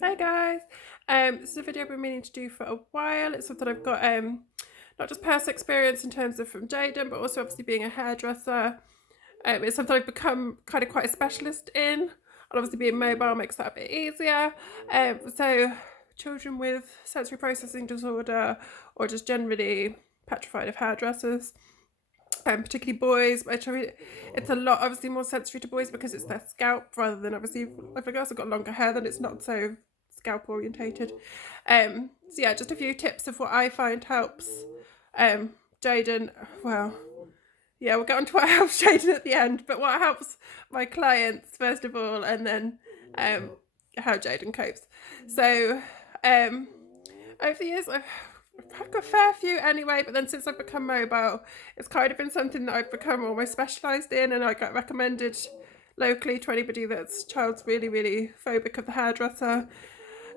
Hi guys, this is a video I've been meaning to do for a while. It's something I've got not just personal experience in terms of from Jaden, but also obviously being a hairdresser. It's something I've become kind of quite a specialist in, and obviously being mobile makes that a bit easier. So children with sensory processing disorder or just generally petrified of hairdressers, particularly boys, which I mean, it's a lot obviously more sensory to boys because it's their scalp rather than obviously if a girl's got longer hair then it's not so scalp orientated. So yeah, just a few tips of what I find helps Jaden. Well, yeah, we'll get on to what helps Jaden at the end, but what helps my clients first of all, and then how Jaden copes. So over the years, I've had a fair few anyway, but then since I've become mobile, it's kind of been something that I've become almost specialised in, and I got recommended locally to anybody that's child's really, really phobic of the hairdresser.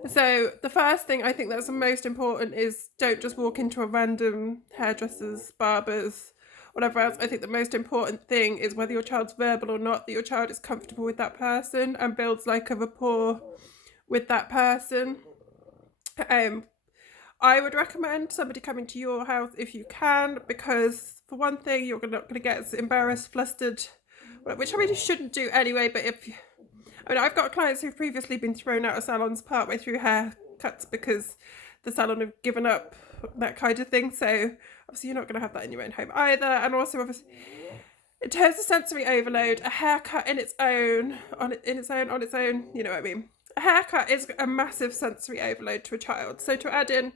So the first thing I think that's the most important is don't just walk into a random hairdresser's, barber's, whatever else. I think the most important thing is whether your child's verbal or not, that your child is comfortable with that person and builds like a rapport with that person. I would recommend somebody coming to your house if you can, because for one thing, you're not going to get embarrassed, flustered, which I mean you shouldn't do anyway. But I mean, I've got clients who've previously been thrown out of salons partway through haircuts because the salon have given up, that kind of thing. So obviously you're not going to have that in your own home either. And also obviously in terms of sensory overload, a haircut on its own, you know what I mean. A haircut is a massive sensory overload to a child. So to add in,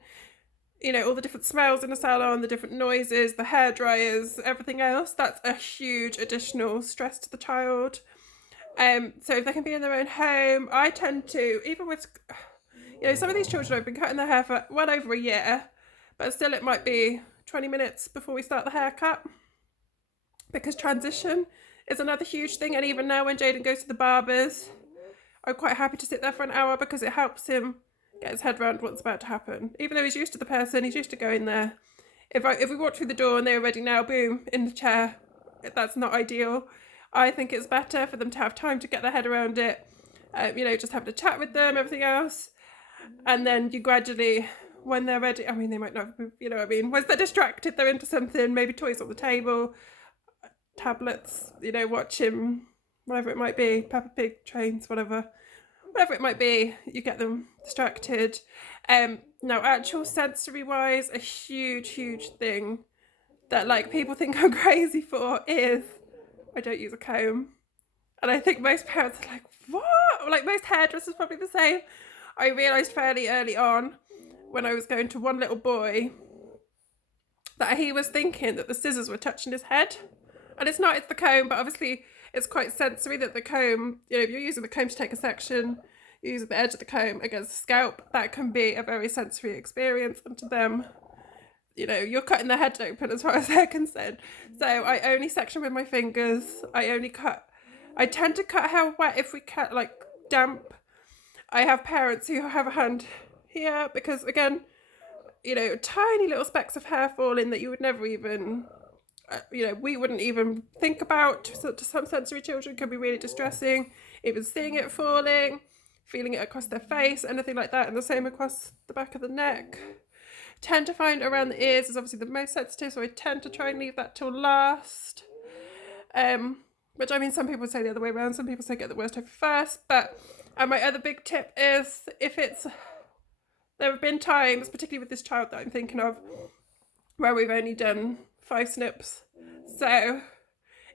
you know, all the different smells in a salon, the different noises, the hair dryers, everything else, that's a huge additional stress to the child. So if they can be in their own home, I tend to, even with, you know, some of these children have been cutting their hair for well over a year, but still it might be 20 minutes before we start the haircut, because transition is another huge thing. And even now when Jaden goes to the barbers, I'm quite happy to sit there for an hour because it helps him get his head around what's about to happen. Even though he's used to the person, he's used to going there. If we walk through the door and they're ready now, boom, in the chair, that's not ideal. I think it's better for them to have time to get their head around it. You know, just having a chat with them, everything else, and then you gradually, when they're ready, I mean, they might not, you know what I mean. Once they're distracted, they're into something, maybe toys on the table, tablets, you know, watching whatever it might be, Peppa Pig, trains, whatever it might be, you get them distracted. Now, actual sensory wise, a huge thing that like people think I'm crazy for is I don't use a comb. And I think most parents are like, what? Like most hairdressers probably the same. I realised fairly early on when I was going to one little boy that he was thinking that the scissors were touching his head. And it's not, it's the comb, but obviously it's quite sensory that the comb, you know, if you're using the comb to take a section, you're using the edge of the comb against the scalp, that can be a very sensory experience. And to them, you know, you're cutting their head open as far as they're concerned. So I only section with my fingers. I tend to cut hair wet if we cut like damp. I have parents who have a hand here because again, you know, tiny little specks of hair falling that you would never even, you know, we wouldn't even think about. So to some sensory children can be really distressing. Even seeing it falling, feeling it across their face, anything like that, and the same across the back of the neck. Tend to find around the ears is obviously the most sensitive, so I tend to try and leave that till last. Which I mean, some people say the other way around, some people say get the worst over first, but and my other big tip is there have been times, particularly with this child that I'm thinking of, where we've only done 5 snips. So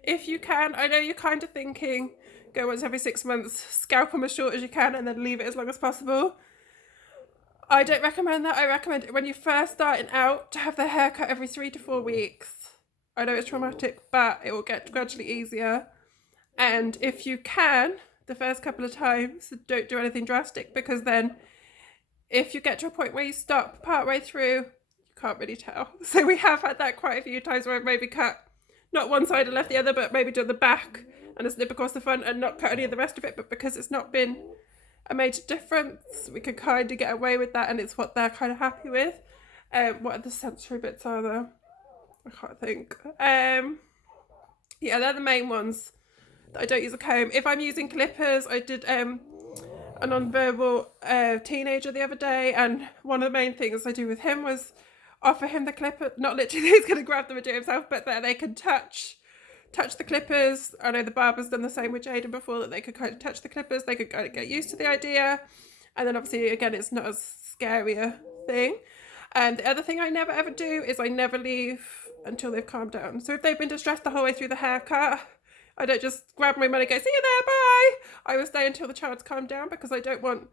if you can, I know you're kind of thinking, go once every 6 months, scalp them as short as you can and then leave it as long as possible. I don't recommend that. I recommend when you're first starting out to have the haircut every 3 to 4 weeks. I know it's traumatic, but it will get gradually easier. And if you can, the first couple of times, don't do anything drastic, because then if you get to a point where you stop partway through, you can't really tell. So we have had that quite a few times where I've maybe cut not one side and left the other, but maybe done the back and a snip across the front and not cut any of the rest of it. But because it's not been a major difference, we can kind of get away with that, and it's what they're kind of happy with. What other sensory bits are there? I can't think. Yeah, they're the main ones that I don't use a comb. If I'm using clippers, I did a non-verbal teenager the other day, and one of the main things I do with him was offer him the clipper. Not literally he's going to grab them and do it himself, but that they can touch the clippers. I know the barber's done the same with Jaden before, that they could kind of touch the clippers, they could kind of get used to the idea, and then obviously again it's not as scary a thing. And the other thing I never ever do is I never leave until they've calmed down. So if they've been distressed the whole way through the haircut, I don't just grab my money and go, see you there, bye. I will stay until the child's calmed down, because I don't want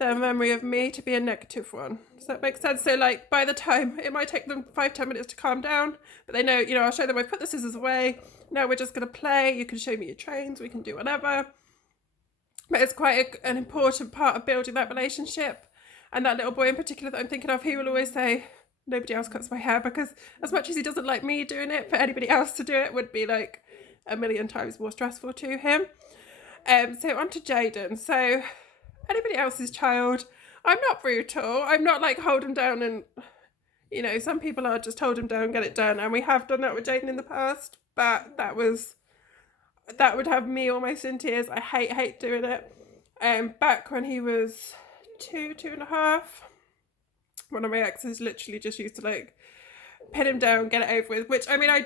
their memory of me to be a negative one. Does that make sense? So like by the time, it might take them 5-10 minutes to calm down, but they know, you know, I'll show them, I put the scissors away, now we're just going to play, you can show me your trains, we can do whatever. But it's quite an important part of building that relationship. And that little boy in particular that I'm thinking of, he will always say, nobody else cuts my hair, because as much as he doesn't like me doing it, for anybody else to do it would be like a million times more stressful to him. So on to Jaden. So anybody else's child, I'm not brutal. I'm not like hold him down and, you know, some people are just hold him down, get it done. And we have done that with Jaden in the past, but that would have me almost in tears. I hate doing it. Back when he was 2.5, one of my exes literally just used to like pin him down, get it over with, which I mean, I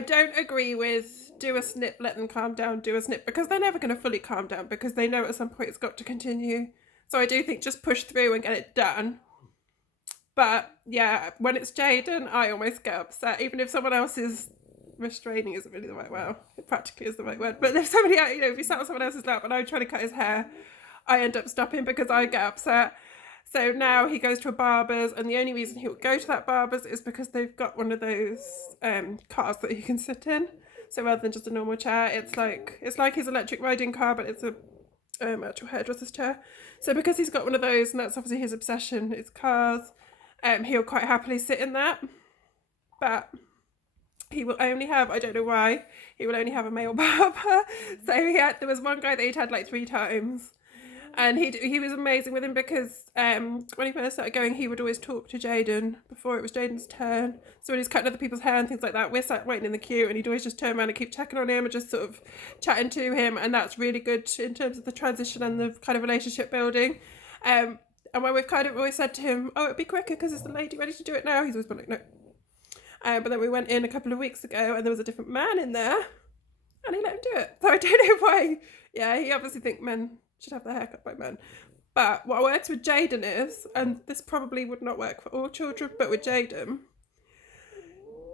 don't agree with do a snip, let them calm down, do a snip, because they're never going to fully calm down, because they know at some point it's got to continue. So I do think just push through and get it done. But yeah, when it's Jaden, I almost get upset, even if someone else is restraining isn't really the right word. It practically is the right word. But if somebody, you know, if he sat on someone else's lap and I'm trying to cut his hair, I end up stopping because I get upset. So now he goes to a barber's, and the only reason he will go to that barber's is because they've got one of those cars that he can sit in. So rather than just a normal chair, it's like his electric riding car, but it's a actual hairdresser's chair. So because he's got one of those, and that's obviously his obsession, it's cars, he'll quite happily sit in that. But he will only have, I don't know why, he will only have a male barber. So there was one guy that he'd had like 3 times. And he was amazing with him, because when he first started going, he would always talk to Jaden before it was Jaden's turn. So when he's cutting other people's hair and things like that, we're sat waiting in the queue, and he'd always just turn around and keep checking on him and just sort of chatting to him. And that's really good in terms of the transition and the kind of relationship building. And when we've kind of always said to him, oh, it'd be quicker because it's the lady ready to do it now, he's always been like, no. But then we went in a couple of weeks ago, and there was a different man in there, and he let him do it. So I don't know why. Yeah, he obviously thinks men should have their hair cut by men. But what works with Jaden is, and this probably would not work for all children, but with Jaden,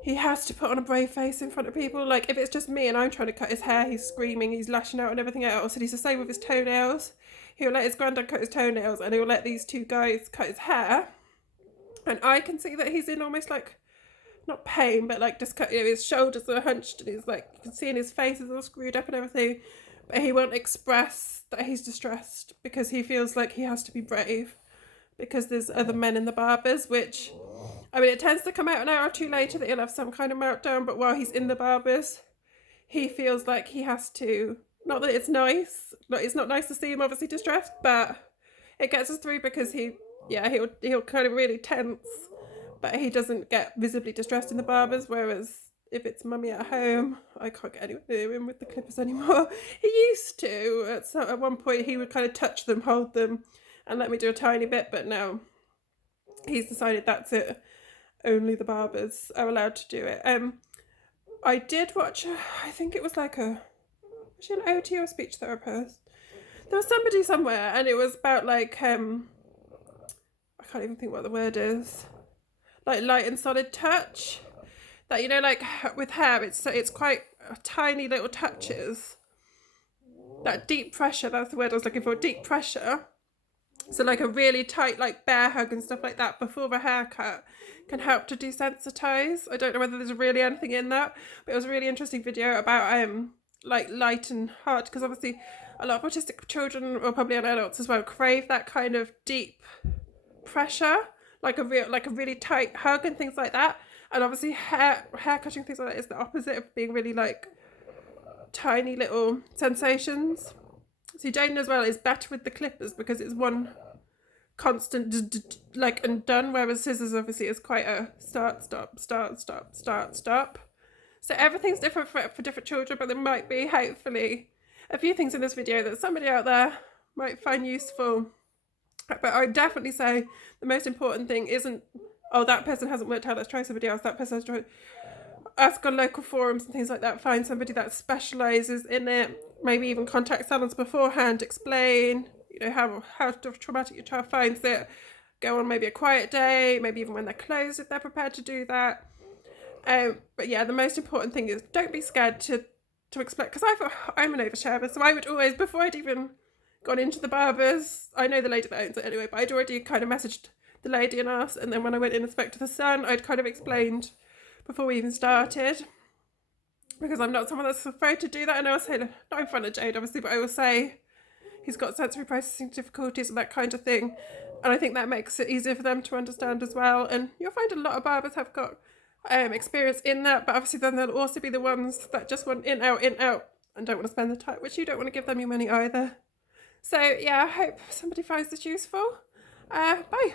he has to put on a brave face in front of people. Like if it's just me and I'm trying to cut his hair, he's screaming, he's lashing out and everything else. And he's the same with his toenails. He'll let his granddad cut his toenails, and he'll let these 2 guys cut his hair. And I can see that he's in almost like, not pain, but like just cut, you know, his shoulders are hunched, and he's like, you can see in his face is all screwed up and everything. But he won't express that he's distressed, because he feels like he has to be brave, because there's other men in the barbers, which, I mean, it tends to come out an hour or 2 later that he'll have some kind of meltdown, but while he's in the barbers, he feels like he has to, not that it's nice, it's not nice to see him obviously distressed, but it gets us through, because he'll kind of really tense, but he doesn't get visibly distressed in the barbers, whereas if it's mummy at home, I can't get anyone near him with the clippers anymore. He used to. At one point, he would kind of touch them, hold them, and let me do a tiny bit, but now he's decided that's it. Only the barbers are allowed to do it. I did watch, I think it was like was she an OT or a speech therapist? There was somebody somewhere, and it was about like, I can't even think what the word is. Like light and solid touch. That, you know, like with hair, it's quite tiny little touches. That deep pressure, that's the word I was looking for, deep pressure. So like a really tight, like bear hug and stuff like that before the haircut can help to desensitize. I don't know whether there's really anything in that, but it was a really interesting video about like light and hard, because obviously a lot of autistic children, or probably adults as well, crave that kind of deep pressure, like a really tight hug and things like that. And obviously hair cutting, things like that, is the opposite of being really like tiny little sensations. See, Jaden as well is better with the clippers, because it's one constant like and done, whereas scissors obviously is quite a start, stop, start, stop, start, stop. So everything's different for different children, but there might be, hopefully, a few things in this video that somebody out there might find useful. But I would definitely say the most important thing isn't, oh, that person hasn't worked out, let's try somebody else. That person has tried. Ask on local forums and things like that. Find somebody that specialises in it. Maybe even contact salons beforehand. Explain, how traumatic your child finds it. Go on maybe a quiet day, maybe even when they're closed if they're prepared to do that. But yeah, the most important thing is don't be scared to explain, because I'm an oversharer, so I would always, before I'd even gone into the barbers, I know the lady that owns it anyway, but I'd already kind of messaged the lady and asked, and then when I went in and spoke to the son, I'd kind of explained before we even started, because I'm not someone that's afraid to do that. And I will say, not in front of Jade obviously, but I will say he's got sensory processing difficulties and that kind of thing, and I think that makes it easier for them to understand as well. And you'll find a lot of barbers have got experience in that, but obviously then there'll also be the ones that just want in out, and don't want to spend the time, which you don't want to give them your money either. So yeah, I hope somebody finds this useful. Bye.